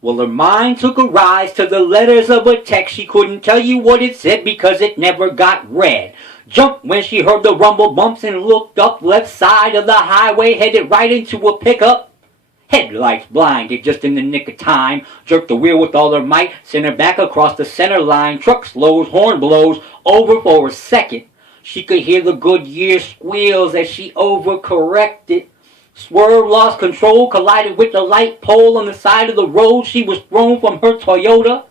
Well, her mind took a rise to the letters of a text. She couldn't tell you what it said because it never got read. Jumped when she heard the rumble bumps and looked up. Left side of the highway, headed right into a pickup. Headlights blinded just in the nick of time. Jerked the wheel with all her might, sent her back across the center line. Truck slows, horn blows, over for a second. She could hear the Goodyear squeals as she overcorrected. Swerved, lost control, collided with the light pole on the side of the road. She was thrown from her Toyota.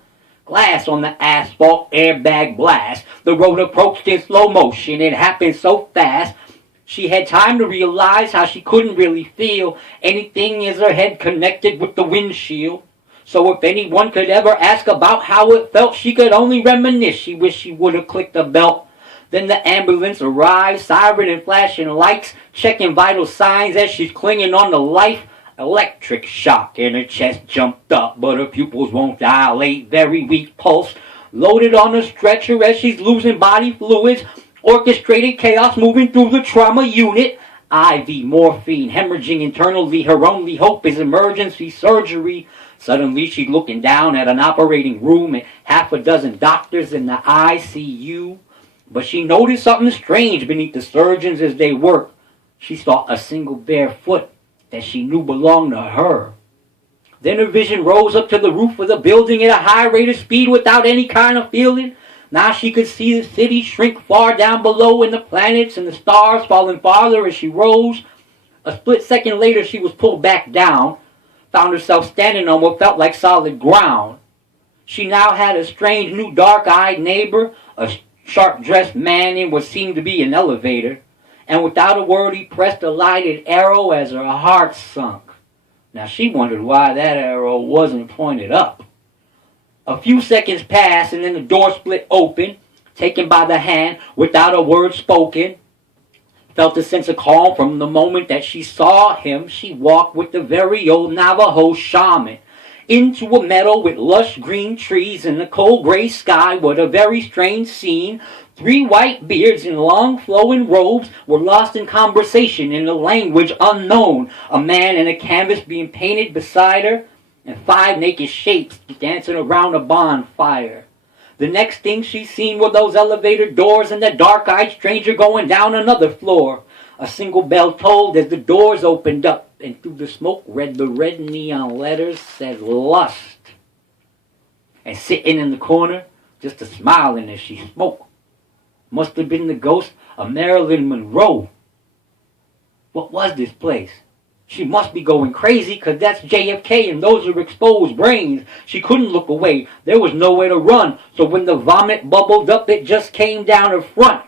Glass on the asphalt, airbag blast. The road approached in slow motion. It happened so fast. She had time to realize how she couldn't really feel anything as her head connected with the windshield. So if anyone could ever ask about how it felt, she could only reminisce. She wished she would have clicked the belt. Then the ambulance arrived, siren and flashing lights, checking vital signs as she's clinging on to life. Electric shock and her chest jumped up, but her pupils won't dilate. Very weak pulse, loaded on a stretcher as she's losing body fluids. Orchestrated chaos moving through the trauma unit. IV morphine hemorrhaging internally. Her only hope is emergency surgery. Suddenly she's looking down at an operating room and half a dozen doctors in the ICU. But she noticed something strange beneath the surgeons as they worked. She saw a single bare foot that she knew belonged to her. Then her vision rose up to the roof of the building at a high rate of speed without any kind of feeling. Now she could see the city shrink far down below and the planets and the stars falling farther as she rose. A split second later she was pulled back down, found herself standing on what felt like solid ground. She now had a strange new dark-eyed neighbor, a sharp-dressed man in what seemed to be an elevator, and without a word he pressed a lighted arrow as her heart sunk. Now she wondered why that arrow wasn't pointed up. A few seconds passed and then the door split open, taken by the hand without a word spoken. Felt a sense of calm from the moment that she saw him. She walked with the very old Navajo shaman into a meadow with lush green trees and a cold gray sky. What a very strange scene. 3 white beards in long flowing robes were lost in conversation in a language unknown. A man in a canvas being painted beside her, and 5 naked shapes dancing around a bonfire. The next thing she seen were those elevator doors and that dark-eyed stranger going down another floor. A single bell tolled as the doors opened up, and through the smoke read the red neon letters said lust. And sitting in the corner, just a smiling as she smoked, must have been the ghost of Marilyn Monroe. What was this place? She must be going crazy, because that's JFK and those are exposed brains. She couldn't look away. There was nowhere to run. So when the vomit bubbled up, it just came down her front.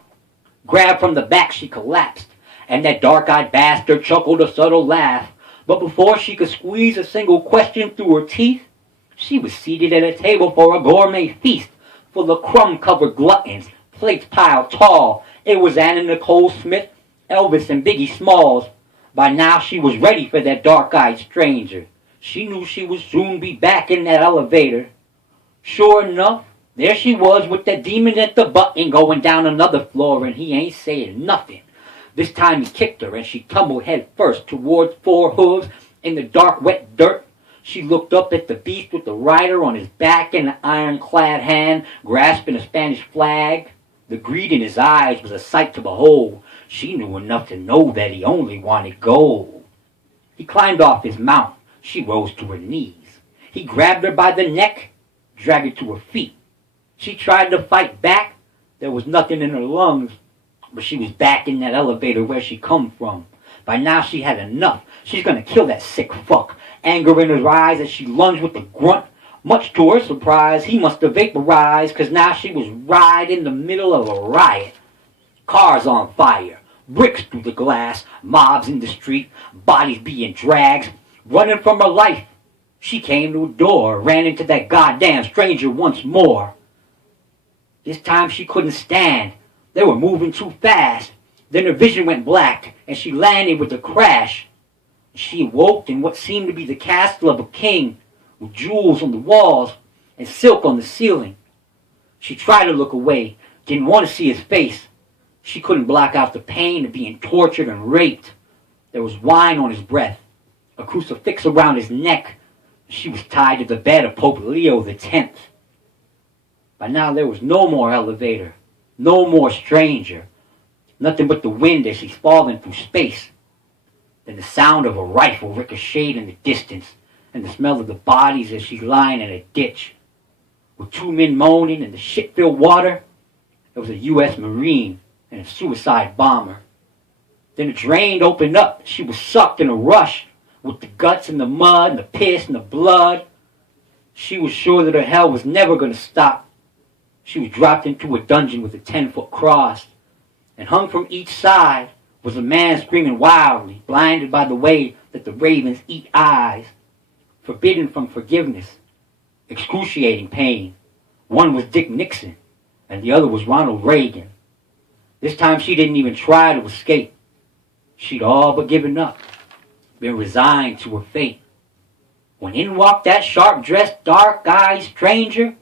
Grabbed from the back, she collapsed. And that dark-eyed bastard chuckled a subtle laugh. But before she could squeeze a single question through her teeth, she was seated at a table for a gourmet feast full of crumb-covered gluttons, plates piled tall. It was Anna Nicole Smith, Elvis, and Biggie Smalls. By now she was ready for that dark-eyed stranger. She knew she would soon be back in that elevator. Sure enough, there she was with that demon at the button going down another floor, and he ain't saying nothing. This time he kicked her and she tumbled head first towards 4 hooves in the dark wet dirt. She looked up at the beast with the rider on his back and an ironclad hand grasping a Spanish flag. The greed in his eyes was a sight to behold. She knew enough to know that he only wanted gold. He climbed off his mount. She rose to her knees. He grabbed her by the neck, dragged her to her feet. She tried to fight back. There was nothing in her lungs, but she was back in that elevator where she come from. By now she had enough. She's gonna kill that sick fuck. Anger in her eyes as she lunged with a grunt. Much to her surprise, he must have vaporized, cause now she was right in the middle of a riot. Cars on fire, bricks through the glass, mobs in the street, bodies being dragged, running from her life. She came to a door, ran into that goddamn stranger once more. This time she couldn't stand. They were moving too fast. Then her vision went black, and she landed with a crash. She awoke in what seemed to be the castle of a king, with jewels on the walls and silk on the ceiling. She tried to look away, didn't want to see his face. She couldn't block out the pain of being tortured and raped. There was wine on his breath, a crucifix around his neck, She was tied to the bed of Pope Leo X. By now there was no more elevator, no more stranger, nothing but the wind as she's falling through space. Then the sound of a rifle ricocheted in the distance, and the smell of the bodies as she's lying in a ditch. With two men moaning in the shit-filled water, there was a U.S. Marine and a suicide bomber. Then the drain opened up. She was sucked in a rush with the guts and the mud and the piss and the blood. She was sure that her hell was never going to stop. She was dropped into a dungeon with a 10-foot cross, and hung from each side was a man screaming wildly, blinded by the way that the ravens eat eyes, forbidden from forgiveness, excruciating pain. One was Dick Nixon, and the other was Ronald Reagan. This time she didn't even try to escape. She'd all but given up, been resigned to her fate. When in walked that sharp-dressed, dark-eyed stranger,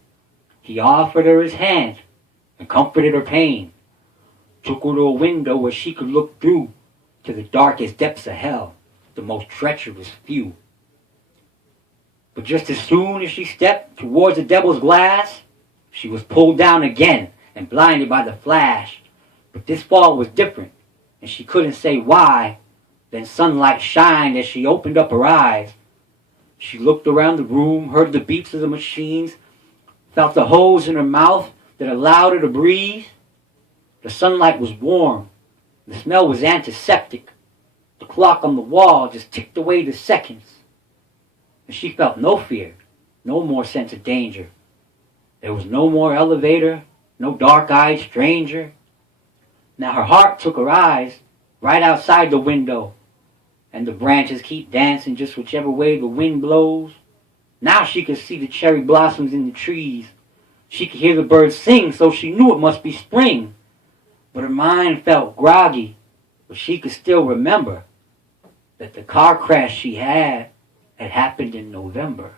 he offered her his hand and comforted her pain, took her to a window where she could look through to the darkest depths of hell, the most treacherous few. But just as soon as she stepped towards the devil's glass, she was pulled down again and blinded by the flash. But this fall was different, and she couldn't say why. Then sunlight shined as she opened up her eyes. She looked around the room, heard the beeps of the machines, felt the holes in her mouth that allowed her to breathe. The sunlight was warm. The smell was antiseptic. The clock on the wall just ticked away the seconds. And she felt no fear, no more sense of danger. There was no more elevator, no dark-eyed stranger. Now her heart took her eyes right outside the window, and the branches keep dancing just whichever way the wind blows. Now she could see the cherry blossoms in the trees. She could hear the birds sing, so she knew it must be spring. But her mind felt groggy, but she could still remember that the car crash she had happened in November.